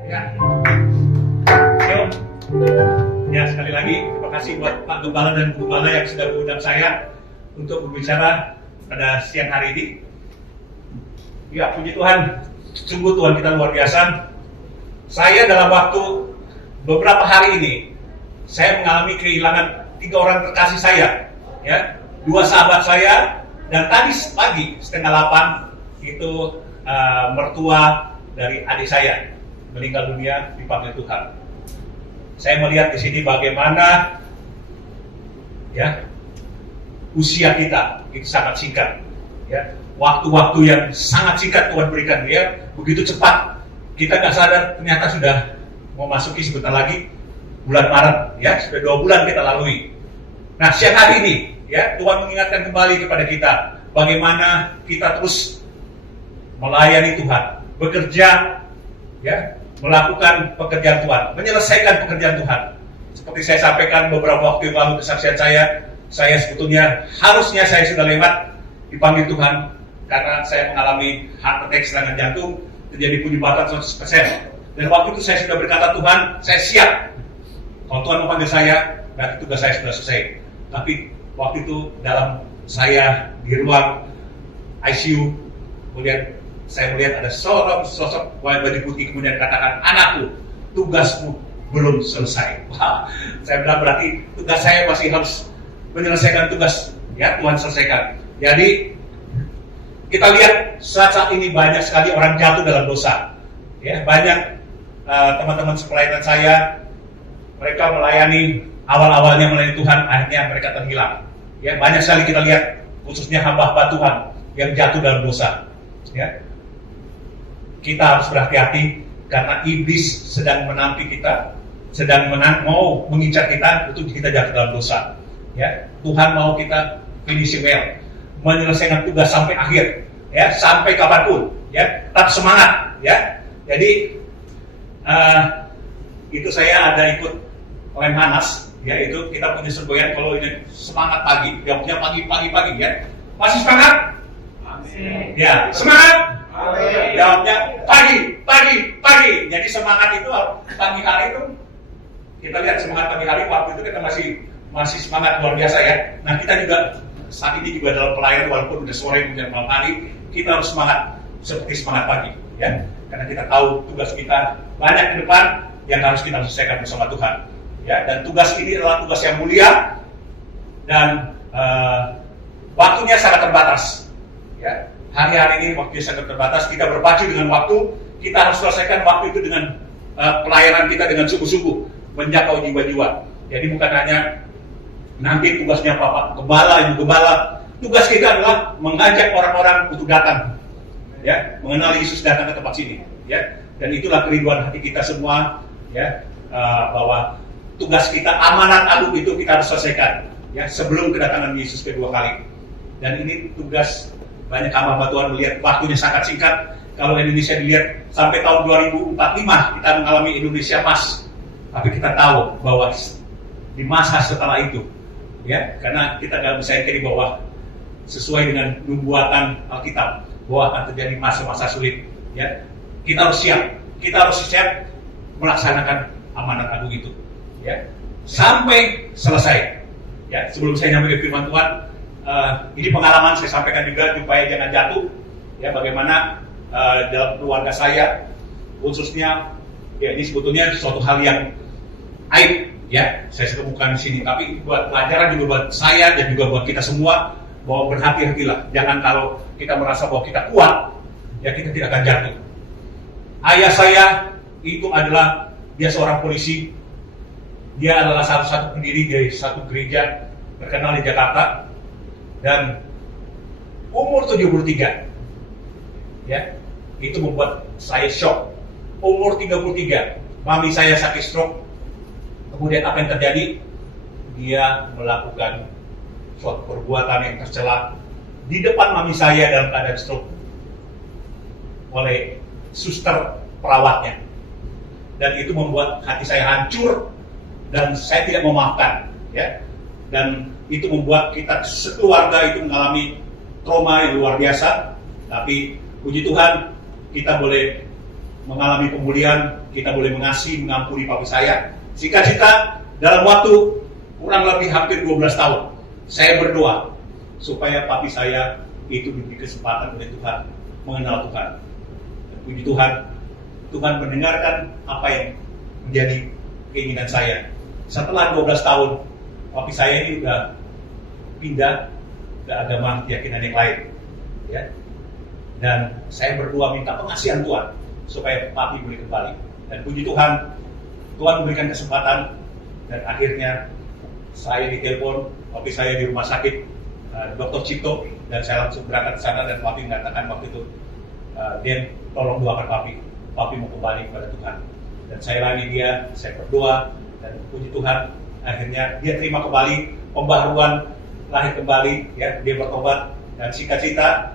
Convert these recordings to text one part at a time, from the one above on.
Ya, yuk. Ya, sekali lagi terima kasih buat Pak Gembala dan Bu Gembala yang sudah mengundang saya untuk berbicara pada siang hari ini. Ya, puji Tuhan, sungguh Tuhan kita luar biasa. Saya dalam waktu beberapa hari ini, saya mengalami kehilangan 3 orang terkasih saya, ya, 2 sahabat saya, dan tadi pagi 7:30 itu mertua dari adik saya meninggal dunia dipanggil Tuhan. Saya melihat di sini bagaimana ya usia kita itu sangat singkat, ya, waktu-waktu yang sangat singkat Tuhan berikan dia begitu cepat. Kita nggak sadar ternyata sudah mau masuki sebentar lagi bulan Maret, ya, sudah 2 bulan kita lalui. Nah, siang hari ini ya Tuhan mengingatkan kembali kepada kita bagaimana kita terus melayani Tuhan, bekerja, ya, melakukan pekerjaan Tuhan, menyelesaikan pekerjaan Tuhan. Seperti saya sampaikan beberapa waktu yang lalu kesaksian saya sebetulnya harusnya saya sudah lewat dipanggil Tuhan karena saya mengalami heart attack, serangan jantung, terjadi penyumbatan 100%. Dan waktu itu saya sudah berkata, Tuhan, saya siap. Kalau Tuhan memanggil saya, berarti tugas saya sudah selesai. Tapi waktu itu dalam saya di ruang ICU, saya melihat ada sosok baju putih kemudian katakan, anakku, tugasmu belum selesai. Wah, saya bilang berarti tugas saya masih harus menyelesaikan tugas, ya, Tuhan selesaikan. Jadi kita lihat saat ini banyak sekali orang jatuh dalam dosa, ya, banyak teman-teman sepelayanan saya, mereka melayani awalnya melayani Tuhan, akhirnya mereka terhilang. Ya, banyak sekali kita lihat khususnya hamba-hamba Tuhan yang jatuh dalam dosa, ya. Kita harus berhati-hati karena iblis sedang menanti kita, sedang mau mengincar kita untuk kita jatuh dalam dosa. Ya, Tuhan mau kita finish well, menyelesaikan tugas sampai akhir, ya, sampai kapanpun, ya, tetap semangat, ya. Jadi itu saya ada ikut Lemhanas, ya, itu kita punya semboyan kalau ini semangat pagi, dia punya pagi, ya, masih semangat? Amin. Ya, semangat? Amin. Jawabnya pagi. Jadi semangat itu pagi hari itu kita lihat semangat pagi hari waktu itu kita masih semangat luar biasa, ya. Nah, kita juga saat ini juga dalam pelayanan walaupun udah sore kemudian malam hari kita harus semangat seperti semangat pagi, ya. Karena kita tahu tugas kita banyak ke depan yang harus kita selesaikan bersama Tuhan, ya. Dan tugas ini adalah tugas yang mulia dan waktunya sangat terbatas, ya. Hari-hari ini waktunya sangat terbatas, kita berpacu dengan waktu, kita harus selesaikan waktu itu dengan pelayanan kita dengan sungguh-sungguh, menjangkau jiwa-jiwa. Jadi bukan hanya nanti tugasnya Bapak Gembala, Ibu Gembala, tugas kita adalah mengajak orang-orang untuk datang, ya, mengenal Yesus datang ke tempat sini, ya. Dan itulah kerinduan hati kita semua, ya, bahwa tugas kita, amanat agung itu kita harus selesaikan, ya, sebelum kedatangan Yesus kedua kali. Dan ini tugas banyak hamba Tuhan melihat waktunya sangat singkat. Kalau Indonesia dilihat sampai tahun 2045 kita mengalami Indonesia emas. Tapi kita tahu bahwa di masa setelah itu, ya, karena kita nggak bisa yakin bahwa sesuai dengan nubuatan Alkitab bahwa akan terjadi masa-masa sulit, ya. Kita harus siap melaksanakan amanat agung itu, ya, sampai selesai, ya. Sebelum saya nyampe ke firman Tuhan, ini pengalaman saya sampaikan juga supaya jangan jatuh, ya, bagaimana dalam keluarga saya khususnya, ya, ini sebetulnya suatu hal yang aib, ya, saya kemukakan di sini, tapi buat pelajaran juga buat saya dan juga buat kita semua bahwa berhati-hatilah, jangan kalau kita merasa bahwa kita kuat, ya, kita tidak akan jatuh. Ayah saya itu adalah dia seorang polisi, dia adalah satu pendiri dari satu gereja terkenal di Jakarta. Dan umur 73, ya, itu membuat saya shock. Umur 33, mami saya sakit stroke. Kemudian apa yang terjadi? Dia melakukan suatu perbuatan yang tercela di depan mami saya dalam keadaan stroke oleh suster perawatnya. Dan itu membuat hati saya hancur dan saya tidak memaafkan, ya. Dan itu membuat kita sekeluarga itu mengalami trauma yang luar biasa. Tapi puji Tuhan kita boleh mengalami pemulihan kita boleh mengasihi, mengampuni papi saya. Singkat cerita, dalam waktu kurang lebih hampir 12 tahun, saya berdoa supaya papi saya itu diberi kesempatan oleh Tuhan mengenal Tuhan. Dan puji Tuhan, Tuhan mendengarkan apa yang menjadi keinginan saya. Setelah 12 tahun, papi saya ini udah pindah ke agama keyakinan yang lain, ya. Dan saya berdoa minta pengasihan Tuhan supaya papi boleh kembali. Dan puji Tuhan, Tuhan memberikan kesempatan dan akhirnya saya ditelepon, papi saya di rumah sakit Dr. Cipto, dan saya langsung berangkat ke sana dan papi mengatakan waktu itu, Den, tolong doakan papi mau kembali kepada Tuhan. Dan saya layani dia, saya berdoa, dan puji Tuhan, akhirnya dia terima kembali pembaharuan, lahir kembali, ya, dia bertobat. Dan singkat cerita,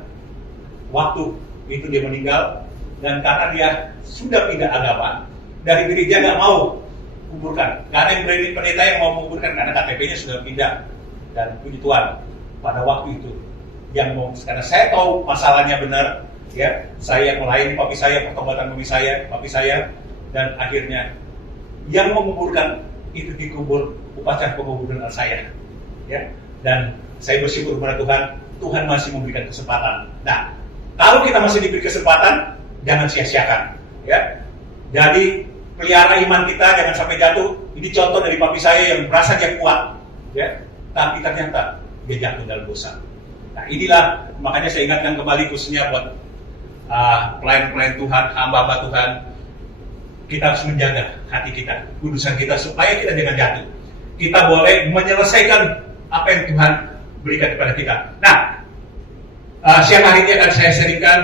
waktu itu dia meninggal, dan karena dia sudah pindah agama, dari gereja nggak mau kuburkan, nggak ada yang berani pendeta yang mau menguburkan karena KTP-nya sudah pindah. Dan puji Tuhan, pada waktu itu yang mau, karena saya tahu masalahnya benar, ya, saya melayani papi saya, pertobatan papi saya, dan akhirnya yang menguburkan itu dikubur upacara penguburan saya, ya. Dan saya bersyukur kepada Tuhan, Tuhan masih memberikan kesempatan. Nah, kalau kita masih diberi kesempatan, jangan sia-siakan, ya. Jadi pelihara iman kita, jangan sampai jatuh. Ini contoh dari papi saya yang merasa dia kuat, ya, tapi ternyata dia jatuh dalam dosa. Nah, inilah makanya saya ingatkan kembali khususnya buat pelayan-pelayan Tuhan, hamba-hamba Tuhan, kita harus menjaga hati kita, kudusan kita, supaya kita jangan jatuh. Kita boleh menyelesaikan apa yang Tuhan berikan kepada kita. Nah, siang hari ini akan saya sharingkan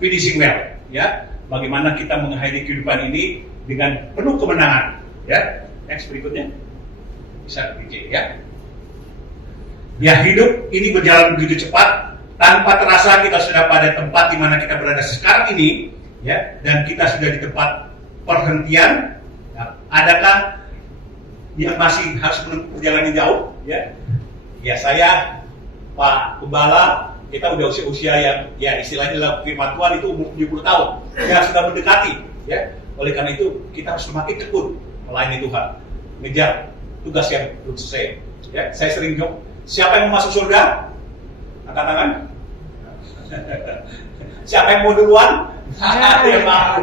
finishing well, ya, bagaimana kita mengakhiri kehidupan ini dengan penuh kemenangan, ya. Next berikutnya bisa DJ, ya. Ya, hidup ini berjalan begitu cepat, tanpa terasa kita sudah pada tempat di mana kita berada sekarang ini, ya, dan kita sudah di tempat perhentian. Nah, adakah yang masih harus menempuh perjalanan jauh, ya? Ya, saya, Pak Gembala, kita udah usia yang, ya, istilahnya dalam firman Tuhan itu umur 70 tahun, ya, sudah mendekati, ya. Oleh karena itu kita harus semakin tekun melayani Tuhan, mengejar tugas yang belum selesai. Ya, saya sering jawab, siapa yang mau masuk surga? Angkat tangan. Siapa yang mau duluan? Yang mau.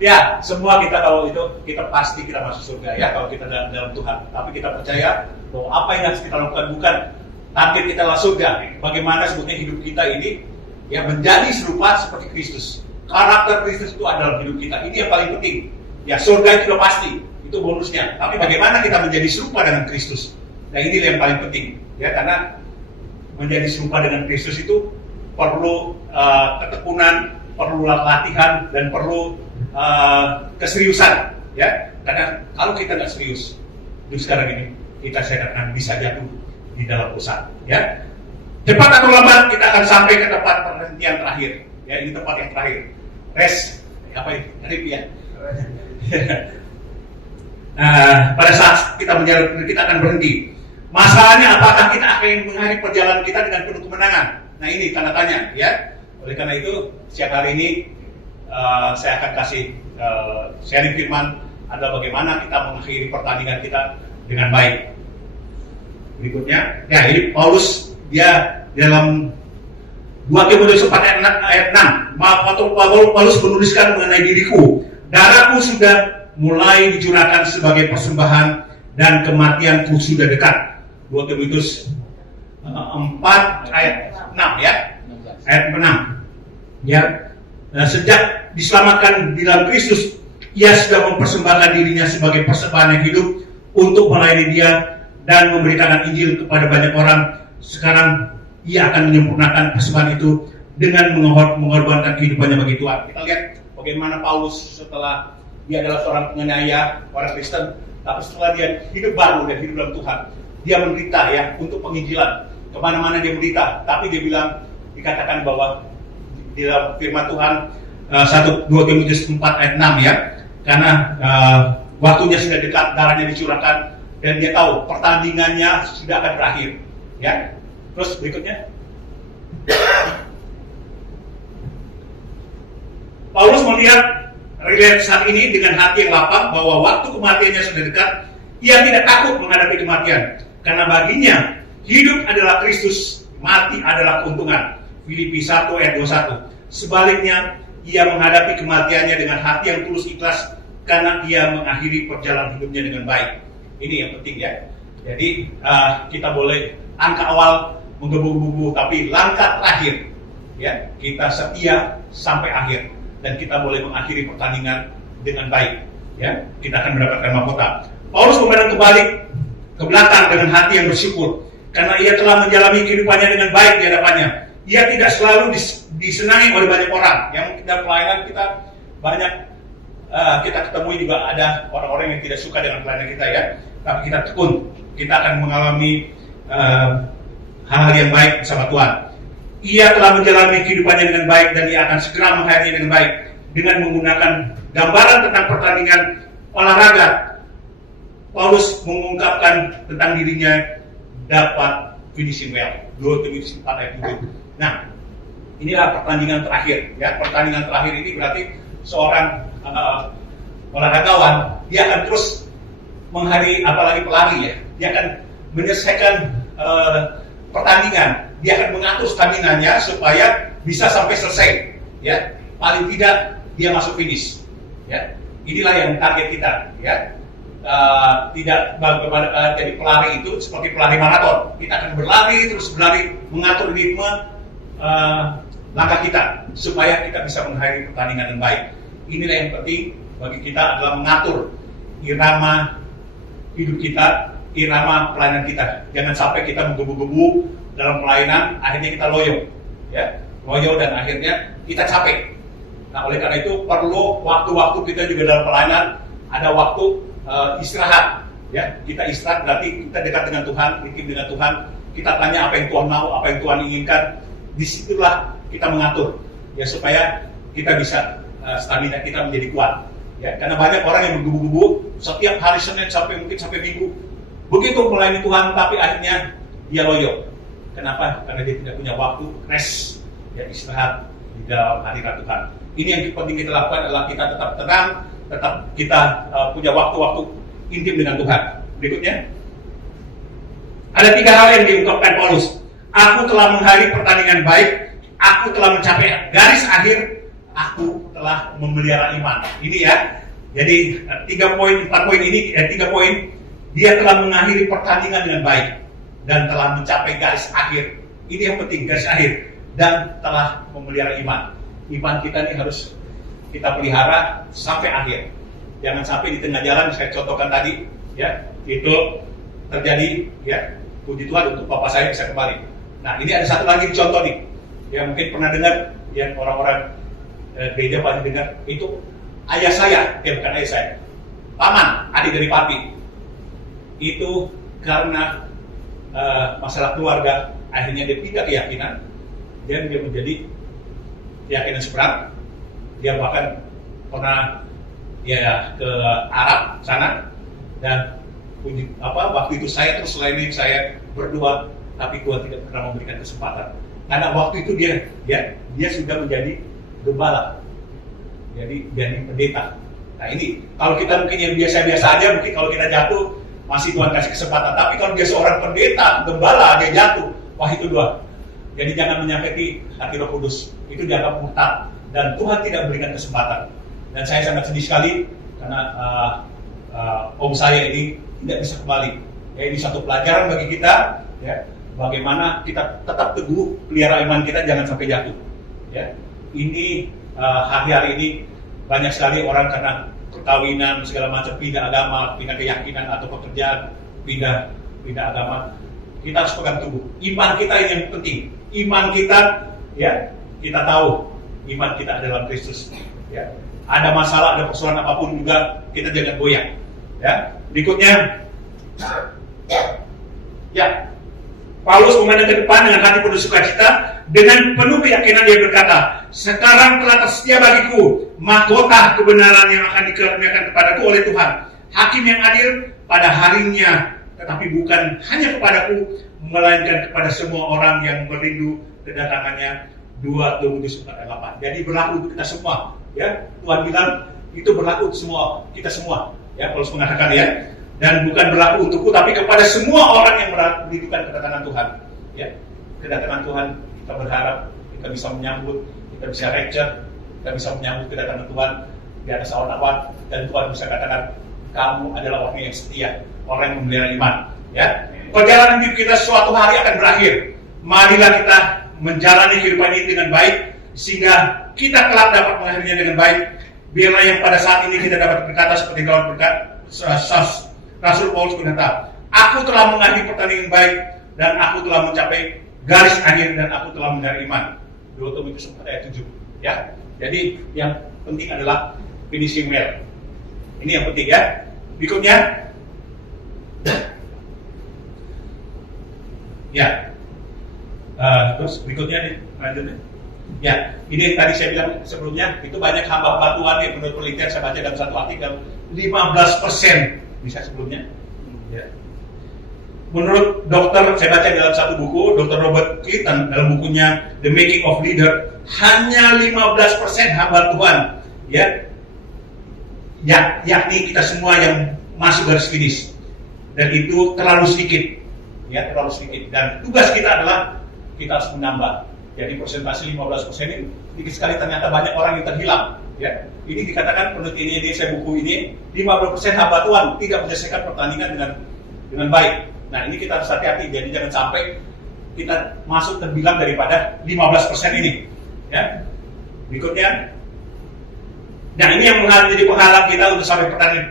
Ya, semua kita tahu itu, kita pasti kita masuk surga, ya, kalau kita dalam Tuhan. Tapi kita percaya bahwa apa yang harus kita lakukan bukan target kita lah surga. Bagaimana sebetulnya hidup kita ini, ya, menjadi serupa seperti Kristus. Karakter Kristus itu ada dalam hidup kita. Ini yang paling penting. Ya, surga itu sudah pasti, itu bonusnya. Tapi bagaimana kita menjadi serupa dengan Kristus? Nah, ini yang paling penting, ya, karena menjadi serupa dengan Kristus itu perlu ketekunan, perlu latihan, dan perlu keseriusan, ya. Karena kalau kita nggak serius, hidup sekarang ini kita akan bisa jatuh di dalam dosa, ya. Cepat atau lambat kita akan sampai ke tempat perhentian terakhir, ya. Ini tempat yang terakhir, rest, apa ini? Rest, ya. Nah, pada saat kita menjalan, kita akan berhenti. Masalahnya apakah kita akan mengakhiri perjalanan kita dengan penuh kemenangan? Nah, ini tanda tanya, ya. Oleh karena itu, siang hari ini saya akan kasih sharing firman adalah bagaimana kita mengakhiri pertandingan kita dengan baik. Berikutnya, ya, ini Paulus, dia dalam 2 Timotius 4 ayat 6, Paulus menuliskan mengenai diriku, darahku sudah mulai dicurahkan sebagai persembahan dan kematianku sudah dekat. 2 Timotius 4 ayat 6, ya. Ayat 6. Ya. Sejak diselamatkan di dalam Kristus, ia sudah mempersembahkan dirinya sebagai persembahan yang hidup untuk melayani dia dan memberitakan Injil kepada banyak orang. Sekarang ia akan menyempurnakan persembahan itu dengan mengorbankan kehidupannya bagi Tuhan. Kita lihat bagaimana Paulus setelah dia adalah seorang penganiaya, orang Kristen, tapi setelah dia hidup baru dan hidup dalam Tuhan, dia menderita, ya, untuk penginjilan. Kemana-mana dia menderita, tapi dia bilang, dikatakan bahwa di dalam firman Tuhan 2 Timotius 4 ayat 6, ya, karena waktunya sudah dekat, darahnya dicurahkan, dan dia tahu pertandingannya sudah akan berakhir, ya. Terus berikutnya, Paulus melihat relate saat ini dengan hati yang lapang bahwa waktu kematiannya sudah dekat. Ia tidak takut menghadapi kematian karena baginya hidup adalah Kristus, mati adalah keuntungan. Filipi 1 ayat 21. Sebaliknya, ia menghadapi kematiannya dengan hati yang tulus ikhlas karena ia mengakhiri perjalanan hidupnya dengan baik. Ini yang penting ya. Jadi kita boleh angka awal menggebu-gebu, tapi langkah terakhir ya kita setia sampai akhir dan kita boleh mengakhiri pertandingan dengan baik. Ya, kita akan mendapatkan mahkota. Paulus memandang kebalik ke belakang dengan hati yang bersyukur karena ia telah menjalani kehidupannya dengan baik di hadapannya. Ia tidak selalu disenangi oleh banyak orang. Yang mungkin dalam pelayanan kita banyak kita ketemui juga ada orang-orang yang tidak suka dengan pelayanan kita ya. Tapi kita tekun, kita akan mengalami hal-hal yang baik bersama Tuhan. Ia telah menjalani kehidupannya dengan baik dan ia akan segera mengakhirinya dengan baik dengan menggunakan gambaran tentang pertandingan olahraga. Paulus mengungkapkan tentang dirinya dapat finishing well. 2 Timotius 4 ayat 7. Nah, inilah pertandingan terakhir. Ya, pertandingan terakhir ini berarti seorang olahragawan dia akan terus menghari, apalagi pelari ya, dia akan menyelesaikan pertandingan, dia akan mengatur stamina-nya supaya bisa sampai selesai. Ya, paling tidak dia masuk finish. Ya, inilah yang target kita. Ya. Tidak bagaimana jadi pelari itu seperti pelari maraton. Kita akan berlari terus berlari, mengatur ritme langkah kita supaya kita bisa mengakhiri pertandingan dengan baik. Inilah yang penting bagi kita adalah mengatur irama hidup kita, irama pelayanan kita. Jangan sampai kita menggebu-gebu dalam pelayanan, akhirnya kita loyo, ya, loyo dan akhirnya kita capek. Nah, oleh karena itu perlu waktu-waktu kita juga dalam pelayanan ada waktu istirahat, ya. Kita istirahat berarti kita dekat dengan Tuhan, intim dengan Tuhan. Kita tanya apa yang Tuhan mau, apa yang Tuhan inginkan. Disitulah kita mengatur, ya, supaya kita bisa stamina kita menjadi kuat. Ya, karena banyak orang yang menggebu-gebu setiap hari Senin sampai Minggu, begitu melayani Tuhan, tapi akhirnya dia loyo. Kenapa? Karena dia tidak punya waktu rest, ya, istirahat di dalam hadirat Tuhan. Ini yang penting kita lakukan adalah kita tetap tenang, tetap kita punya waktu-waktu intim dengan Tuhan. Berikutnya, ada 3 hal yang diungkapkan Paulus. Aku telah mengakhiri pertandingan baik, aku telah mencapai garis akhir, aku telah memelihara iman. Ini ya. Jadi 3 poin, 4 poin ini, 3 poin. Dia telah mengakhiri pertandingan dengan baik dan telah mencapai garis akhir. Ini yang penting, garis akhir, dan telah memelihara iman. Iman kita ini harus kita pelihara sampai akhir. Jangan sampai di tengah jalan, saya contohkan tadi, ya, itu terjadi, ya, puji Tuhan untuk bapak saya bisa kembali. Nah, ini ada satu lagi contoh nih, yang mungkin pernah dengar, yang orang-orang gereja pasti dengar, itu ayah saya, bukan ayah saya, paman, adik dari papi. Itu karena masalah keluarga, akhirnya dia pindah keyakinan, dan dia menjadi keyakinan seberang. Dia bahkan pernah ya ke Arab sana, dan waktu itu saya terus selain saya berdoa, tapi Tuhan tidak pernah memberikan kesempatan. Karena waktu itu dia sudah menjadi gembala, jadi pendeta. Nah, ini kalau kita mungkin yang biasa-biasa aja, mungkin kalau kita jatuh masih Tuhan kasih kesempatan. Tapi kalau dia seorang pendeta, gembala, dia jatuh, wah itu doa. Jadi jangan menyakiti hati Roh Kudus, itu dianggap murtad dan Tuhan tidak memberikan kesempatan. Dan saya sangat sedih sekali karena om saya ini tidak bisa kembali. Ya, ini satu pelajaran bagi kita, ya, bagaimana kita tetap teguh pelihara iman kita, jangan sampai jatuh. Ya, ini hari-hari ini banyak sekali orang karena perkawinan segala macam pindah agama, pindah keyakinan atau pekerjaan, pindah agama. Kita harus pegang teguh. Iman kita ini yang penting. Iman kita, ya, kita tahu iman kita adalah Kristus. Ya, ada masalah, ada persoalan apapun juga kita jangan goyang. Ya, berikutnya, ya, Paulus memandang ke depan dengan hati penuh sukacita, dengan penuh keyakinan dia berkata, sekarang telah tersedia bagiku mahkota kebenaran yang akan dikaruniakan kepadaku oleh Tuhan, Hakim yang adil pada harinya, tetapi bukan hanya kepadaku, melainkan kepada semua orang yang merindu kedatangannya. 2 Timotius 4:8. Jadi berlaku untuk kita semua, Ya, Tuhan bilang itu berlaku untuk semua kita semua. Ya, Paulus mengatakan ya, dan bukan berlaku untukku, tapi kepada semua orang yang merindukan kedatangan Tuhan. Ya, kedatangan Tuhan kita berharap kita bisa menyambut, kita bisa rapture, kita bisa menyambut kedatangan Tuhan di atas awan-awan, dan Tuhan bisa katakan kamu adalah orang yang setia, orang yang memelihara iman. Ya, perjalanan hidup kita suatu hari akan berakhir. Marilah kita menjalani kehidupan ini dengan baik, sehingga kita kelak dapat mengakhirinya dengan baik. Biarlah yang pada saat ini kita dapat berkata seperti kawan berkata, Rasul Paulus berkata, aku telah mengakhiri pertandingan baik, dan aku telah mencapai garis akhir, dan aku telah mencari iman. 2 Timotius 4 ayat 7. Ya, jadi yang penting adalah finishing well. Ini yang penting ya. Berikutnya, ya. Terus berikutnya nih, lanjutnya. Ya, ini tadi saya bilang sebelumnya, itu banyak hamba Tuhan yang menurut penelitian saya baca dalam satu artikel 15% bisa sebelumnya. Ya. Menurut dokter, saya baca dalam satu buku, Dr. Robert Clinton dalam bukunya The Making of Leader, hanya 15% hamba Tuhan, ya, yakni kita semua yang masuk garis finish, dan itu terlalu sedikit, ya, terlalu sedikit. Dan tugas kita adalah kita harus menambah. Jadi persentase 15% ini sedikit sekali, ternyata banyak orang yang terhilang. Ya, ini dikatakan menurut ini saya buku ini 50% hamba Tuhan tidak menyelesaikan pertandingan dengan baik. Nah, ini kita harus hati-hati, jadi jangan sampai kita masuk terbilang daripada 15% ini. Ya. Berikutnya, nah ini yang menjadi penghalang kita untuk sampai pertandingan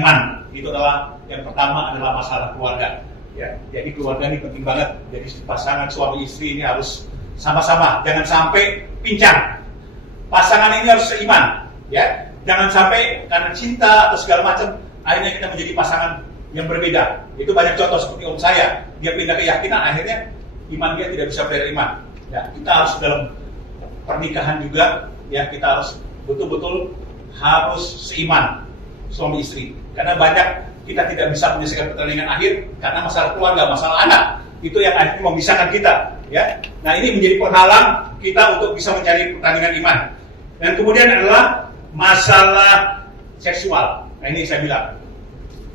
iman. Itu adalah yang pertama adalah masalah keluarga. Ya, jadi keluarga ini penting banget. Jadi pasangan suami istri ini harus sama-sama, jangan sampai pincang. Pasangan ini harus seiman, ya. Jangan sampai karena cinta atau segala macam akhirnya kita menjadi pasangan yang berbeda. Itu banyak contoh seperti om saya, dia pindah keyakinan, akhirnya iman dia tidak bisa beriman. Ya, kita harus dalam pernikahan juga, ya, kita harus betul-betul harus seiman suami istri. Karena banyak kita tidak bisa menyelesaikan pertandingan akhir karena masalah keluarga, masalah anak. Itu yang akhirnya memisahkan kita, ya. Nah, ini menjadi penghalang kita untuk bisa mencari pertandingan iman. Dan kemudian adalah masalah seksual. Nah, ini saya bilang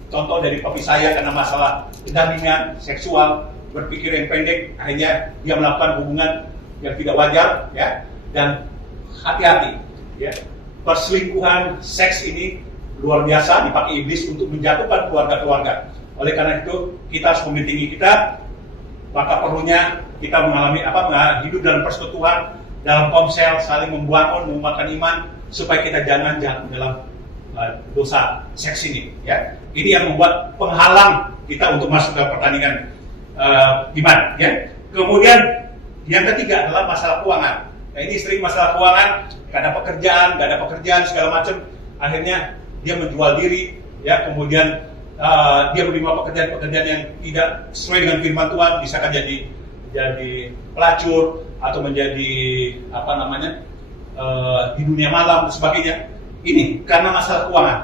contoh dari papi saya karena masalah pendampingan seksual, berpikir yang pendek, akhirnya dia melakukan hubungan yang tidak wajar, ya. Dan hati-hati, ya. Perselingkuhan seks ini luar biasa dipakai iblis untuk menjatuhkan keluarga-keluarga. Oleh karena itu kita harus membimbingi kita, maka perlunya kita mengalami hidup dalam persekutuan, dalam komsel, saling membangun, menguatkan iman, supaya kita jangan jatuh dalam dosa seks ini. Ya, ini yang membuat penghalang kita untuk masuk ke pertandingan iman. Ya, kemudian yang ketiga adalah masalah keuangan. Nah, ini sering masalah keuangan, nggak ada pekerjaan segala macam, akhirnya dia menjual diri, ya, kemudian dia menerima pekerjaan-pekerjaan yang tidak sesuai dengan firman Tuhan, misalkan jadi pelacur atau menjadi di dunia malam dan sebagainya. Ini karena masalah keuangan.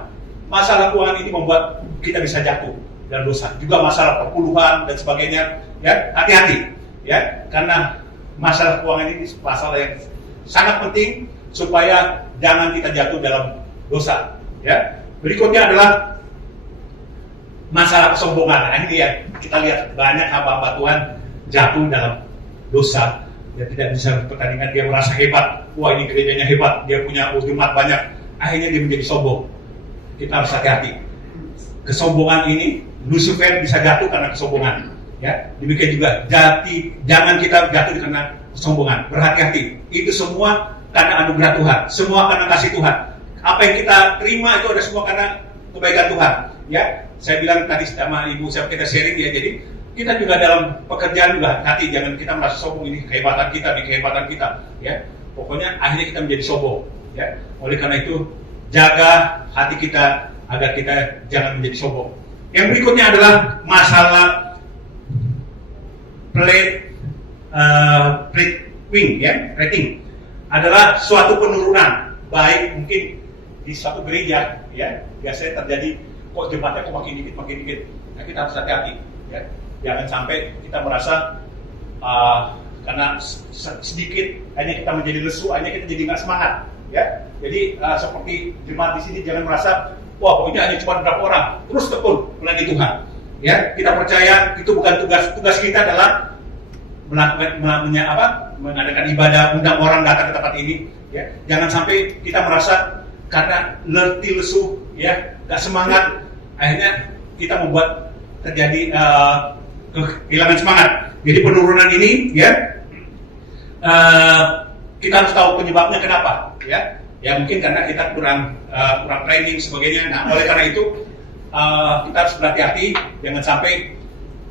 Masalah keuangan ini membuat kita bisa jatuh dalam dosa. Juga masalah perpuluhan dan sebagainya. Ya, hati-hati, ya, karena masalah keuangan ini masalah yang sangat penting supaya jangan kita jatuh dalam dosa. Ya, berikutnya adalah masalah kesombongan. Nah, ini ya kita lihat banyak hamba-hamba Tuhan jatuh dalam dosa. Dia tidak bisa pertandingan, dia merasa hebat. Wah, ini gerejanya hebat, dia punya jemaat banyak. Akhirnya dia menjadi sombong. Kita harus hati-hati. Kesombongan ini, Lucifer bisa jatuh karena kesombongan. Ya, demikian juga jangan kita jatuh karena kesombongan. Berhati-hati. Itu semua karena anugerah Tuhan, semua karena kasih Tuhan. Apa yang kita terima itu ada semua karena kebaikan Tuhan. Ya, saya bilang tadi sama ibu saya kita sharing ya. Jadi kita juga dalam pekerjaan juga hati, jangan kita merasa sombong, ini kehebatan kita. Ya, pokoknya akhirnya kita menjadi sombong. Ya, oleh karena itu jaga hati kita agar kita jangan menjadi sombong. Yang berikutnya adalah masalah rating adalah suatu penurunan, baik mungkin di suatu gereja, ya, biasanya terjadi kok jemaatnya makin dikit. Nah, kita harus hati-hati, ya, jangan sampai kita merasa karena sedikit hanya kita menjadi lesu, hanya kita jadi nggak semangat, ya. Jadi seperti jemaat di sini jangan merasa wah pokoknya hanya cuma berapa orang, terus tekun melayani Tuhan. Ya, kita percaya itu bukan tugas kita adalah mengadakan ibadah, undang orang datang ke tempat ini. Ya, jangan sampai kita merasa karena letih lesu, ya, gak semangat, akhirnya kita membuat terjadi kehilangan semangat. Jadi penurunan ini, ya, kita harus tahu penyebabnya kenapa, ya. Ya mungkin karena kita kurang training sebagainya. Nah, oleh karena itu kita harus berhati-hati jangan sampai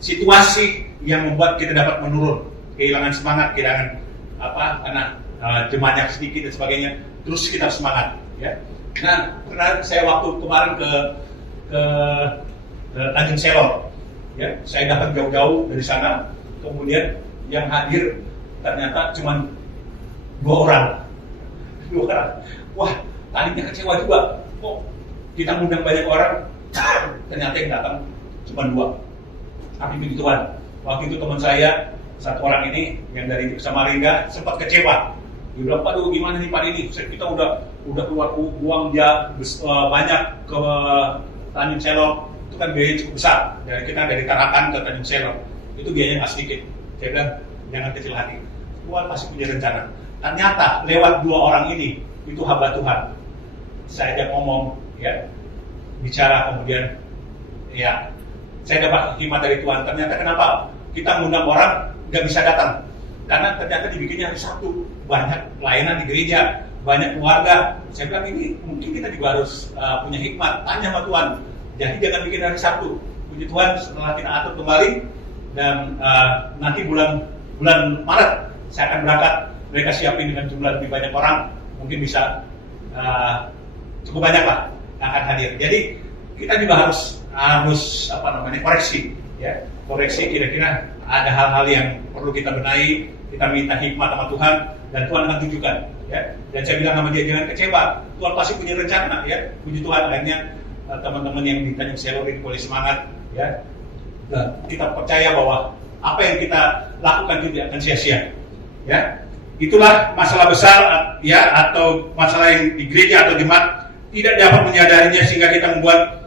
situasi yang membuat kita dapat menurun, kehilangan semangat, kehilangan karena jemaahnya sedikit dan sebagainya. Terus kita harus semangat, ya. Nah, karena saya waktu kemarin ke Tanjung Selor, ya, saya datang jauh-jauh dari sana, kemudian yang hadir ternyata cuma 2 orang. Wah, tadinya kecewa juga. Kok kita ngundang banyak orang, ternyata yang datang cuma 2. Tapi begitu kan, waktu itu teman saya, 1 orang ini yang dari Samarinda sempat kecewa. Dia bilang, "Aduh, gimana nih Pak ini? Kita udah keluar uang dia banyak ke Tanjung Selor, itu kan biayanya cukup besar. Dari kita dari Tarakan ke Tanjung Selor, itu biayanya nggak sedikit." Saya bilang, jangan kecil hati. Tuhan pasti punya rencana. Ternyata lewat 2 orang ini, itu hamba Tuhan. Saya ajak ngomong, ya, bicara, kemudian, ya, saya dapat hikmat dari Tuhan. Ternyata kenapa kita ngundang orang nggak bisa datang? Karena ternyata dibikinnya hari Sabtu, banyak pelayanan di gereja, banyak keluarga. Saya bilang ini mungkin kita juga harus punya hikmat. Tanya sama Tuhan. Jadi jangan bikin hari Sabtu. Puji Tuhan, setelah kita atur kembali dan nanti bulan Maret saya akan berangkat. Mereka siapin dengan jumlah lebih banyak orang, mungkin bisa cukup banyak lah yang akan hadir. Jadi kita juga harus koreksi, ya, koreksi kira-kira ada hal-hal yang perlu kita benahi, kita minta hikmat sama Tuhan dan Tuhan akan tunjukkan, ya. Dan saya bilang sama dia jangan kecewa, Tuhan pasti punya rencana, ya. Puji Tuhan, akhirnya teman-teman yang di Tanjung Selor ini boleh semangat, ya. Dan kita percaya bahwa apa yang kita lakukan itu tidak akan sia-sia, ya. Itulah masalah besar, ya, atau masalah yang di gereja atau jemaat tidak dapat menyadarinya sehingga kita membuat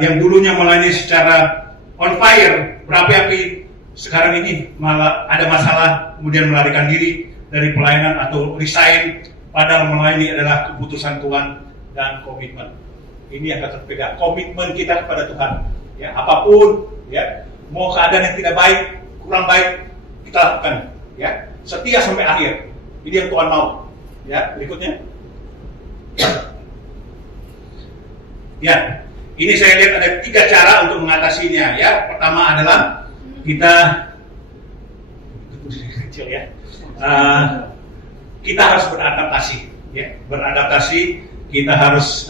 yang dulunya melayani secara on fire, berapi-api, sekarang ini malah ada masalah, kemudian melarikan diri dari pelayanan atau resign, padahal melayani adalah keputusan Tuhan dan komitmen. Ini akan berbeda, komitmen kita kepada Tuhan, ya, apapun, ya, mau keadaan yang tidak baik, kurang baik, kita lakukan, ya, setia sampai akhir. Ini yang Tuhan mau, ya. Berikutnya, ya, ini saya lihat ada 3 cara untuk mengatasinya, ya. Pertama adalah kita kecil, ya. Kita harus beradaptasi, ya. Beradaptasi, kita harus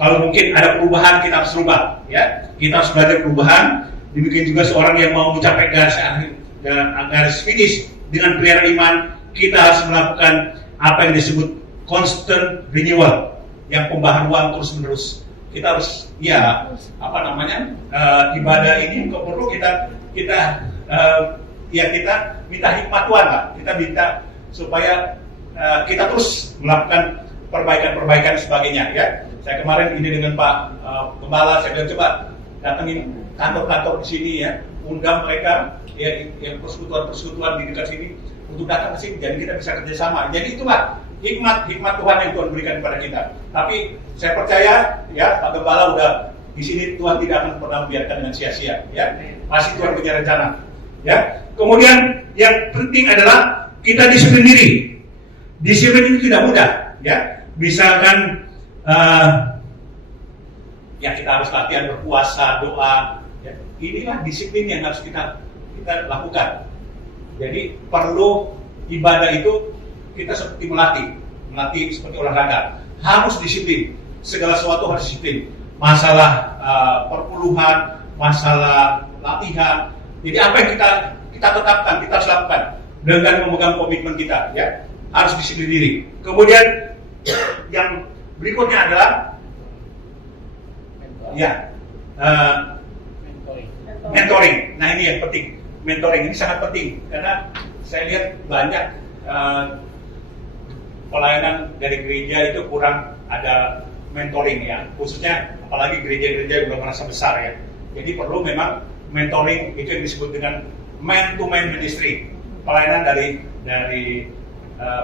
kalau mungkin ada perubahan kita harus rubah, ya. Kita harus belajar perubahan. Demikian juga seorang yang mau mencapai garis finish dengan pelihara iman, kita harus melakukan apa yang disebut constant renewal, yang pembaharuan terus-menerus. Kita harus, ya, ibadah ini kok perlu kita minta hikmat Tuhan lah. Kita minta supaya kita terus melakukan perbaikan sebagainya, ya. Saya kemarin ini dengan Pak Gembala, saya bilang coba datengin kantor-kantor di sini, ya, undang mereka, ya, yang persekutuan di dekat sini untuk datang ke sini, jadi kita bisa kerjasama. Jadi itulah hikmat Tuhan yang Tuhan berikan kepada kita. Tapi saya percaya, ya, Pak Gembala udah di sini, Tuhan tidak akan pernah membiarkan dengan sia-sia, ya. Pasti Tuhan punya rencana, ya. Kemudian yang penting adalah kita disiplin diri. Disiplin itu tidak mudah, ya. Misalkan ya kita harus latihan berpuasa, doa, ya. Inilah disiplin yang harus kita lakukan. Jadi perlu ibadah itu kita seperti melatih seperti olahraga, harus disiplin, segala sesuatu harus disiplin. Masalah perpuluhan, masalah latihan. Jadi apa yang kita tetapkan, kita harus lakukan dengan memegang komitmen kita, ya, harus disiplin diri. Kemudian yang berikutnya adalah mentoring. Nah, ini yang penting. Mentoring ini sangat penting karena saya lihat banyak pelayanan dari gereja itu kurang ada mentoring ya, khususnya apalagi gereja-gereja yang belum merasa besar ya. Jadi perlu memang mentoring, itu yang disebut dengan man to man ministry, pelayanan dari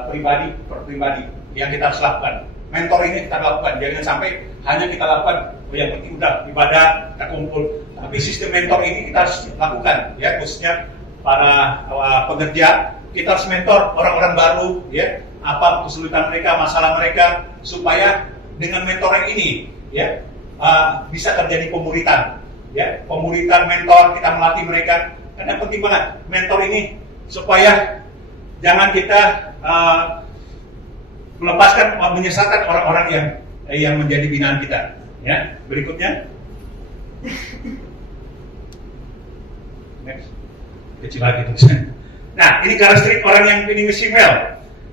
pribadi per pribadi yang kita harus lakukan. Mentoring ini kita lakukan, jangan sampai hanya kita lakukan yang penting udah ibadah, kita kumpul, tapi sistem mentor ini kita harus lakukan ya, khususnya para pekerja. Kita harus mentor orang-orang baru ya, apa kesulitan mereka, masalah mereka, supaya dengan mentoring ini ya bisa terjadi pemuritan ya, pemuritan mentor, kita melatih mereka. Karena penting banget mentor ini supaya jangan kita melepaskan, menyesatkan orang-orang yang menjadi binaan kita. Ya, berikutnya. Next. Kecil lagi tulisannya. Nah, ini karakteristik orang yang finishing well.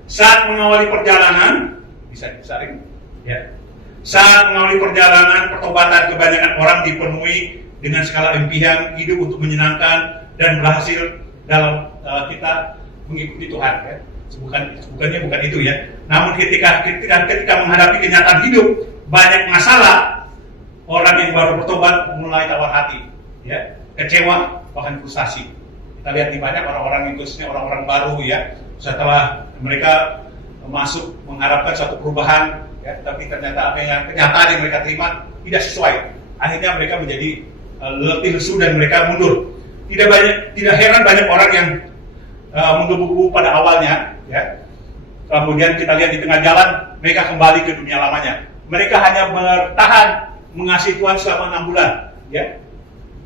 Saat mengawali perjalanan, bisa disaring. Ya. Saat mengawali perjalanan pertobatan, kebanyakan orang dipenuhi dengan segala impian hidup untuk menyenangkan dan berhasil dalam kita mengikuti Tuhan. Ya. Bukan itu ya. Namun ketika menghadapi kenyataan hidup, banyak masalah, orang yang baru bertobat mulai tawar hati, ya, kecewa, bahkan frustasi. Kita lihat di banyak orang-orang yang khususnya orang-orang baru ya, setelah mereka masuk mengharapkan suatu perubahan, ya, tapi ternyata apa yang kenyataan yang mereka terima tidak sesuai. Akhirnya mereka menjadi letih lesu dan mereka mundur. Tidak heran banyak orang yang menggebu-gebu pada awalnya, ya. Kemudian kita lihat di tengah jalan mereka kembali ke dunia lamanya. Mereka hanya bertahan mengasihi Tuhan selama 6 bulan, ya.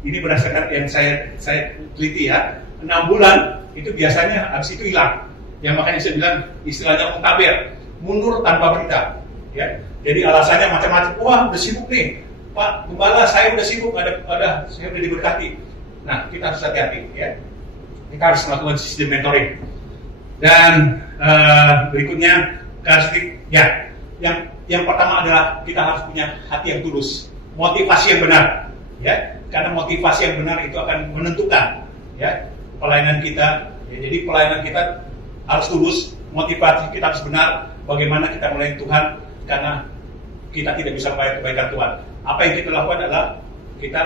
Ini berdasarkan yang saya teliti ya. 6 bulan itu biasanya habis itu hilang. Yang makanya saya bilang istilahnya mutaber, mundur tanpa berita, ya. Jadi alasannya macam-macam. Wah, udah sibuk nih, Pak Gembala, saya udah sibuk, saya udah diberkati. Nah, kita harus hati-hati, ya. Kita harus melakukan sistem mentoring. Dan berikutnya karakteristik ya, yang pertama adalah kita harus punya hati yang tulus, motivasi yang benar, ya. Karena motivasi yang benar itu akan menentukan, ya, pelayanan kita. Ya, jadi pelayanan kita harus tulus, motivasi kita harus benar. Bagaimana kita melayani Tuhan? Karena kita tidak bisa membayar kebaikan Tuhan. Apa yang kita lakukan adalah kita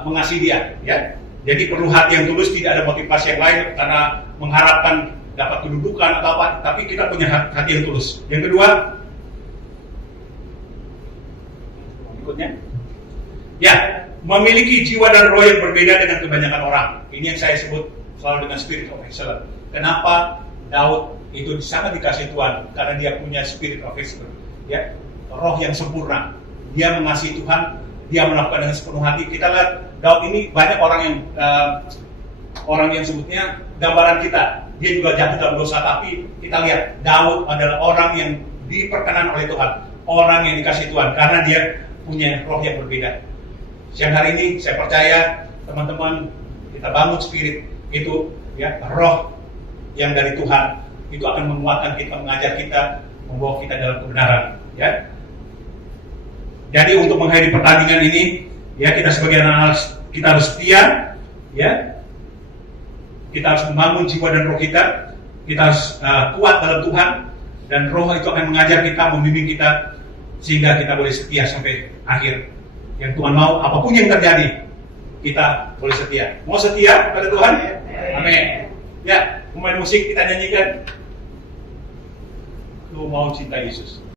mengasihi Dia, ya. Jadi perlu hati yang tulus, tidak ada motivasi yang lain karena mengharapkan dapat kedudukan atau apa, tapi kita punya hati yang tulus. Yang kedua, berikutnya, ya, memiliki jiwa dan roh yang berbeda dengan kebanyakan orang. Ini yang saya sebut selalu dengan spirit of excellence. Kenapa Daud itu sangat dikasih Tuhan? Karena dia punya spirit of excellence, ya, roh yang sempurna. Dia mengasihi Tuhan, dia melakukan dengan sepenuh hati. Kita lihat Daud ini banyak orang yang sebutnya gambaran kita. Dia juga jatuh dalam dosa, tapi kita lihat Daud adalah orang yang diperkenan oleh Tuhan, orang yang dikasih Tuhan karena dia punya roh yang berbeda. Siang hari ini saya percaya teman-teman kita bangun spirit itu, ya, roh yang dari Tuhan itu akan menguatkan kita, mengajar kita, membawa kita dalam kebenaran, ya. Jadi untuk menghadiri pertandingan ini, ya, kita sebagai anak kita harus setia, ya. Kita harus membangun jiwa dan roh kita harus kuat dalam Tuhan, dan roh itu akan mengajar kita, membimbing kita sehingga kita boleh setia sampai akhir. Yang Tuhan mau, apapun yang terjadi, kita boleh setia. Mau setia pada Tuhan? Amin. Ya, pemain musik kita nyanyikan. Lu mau cinta Yesus.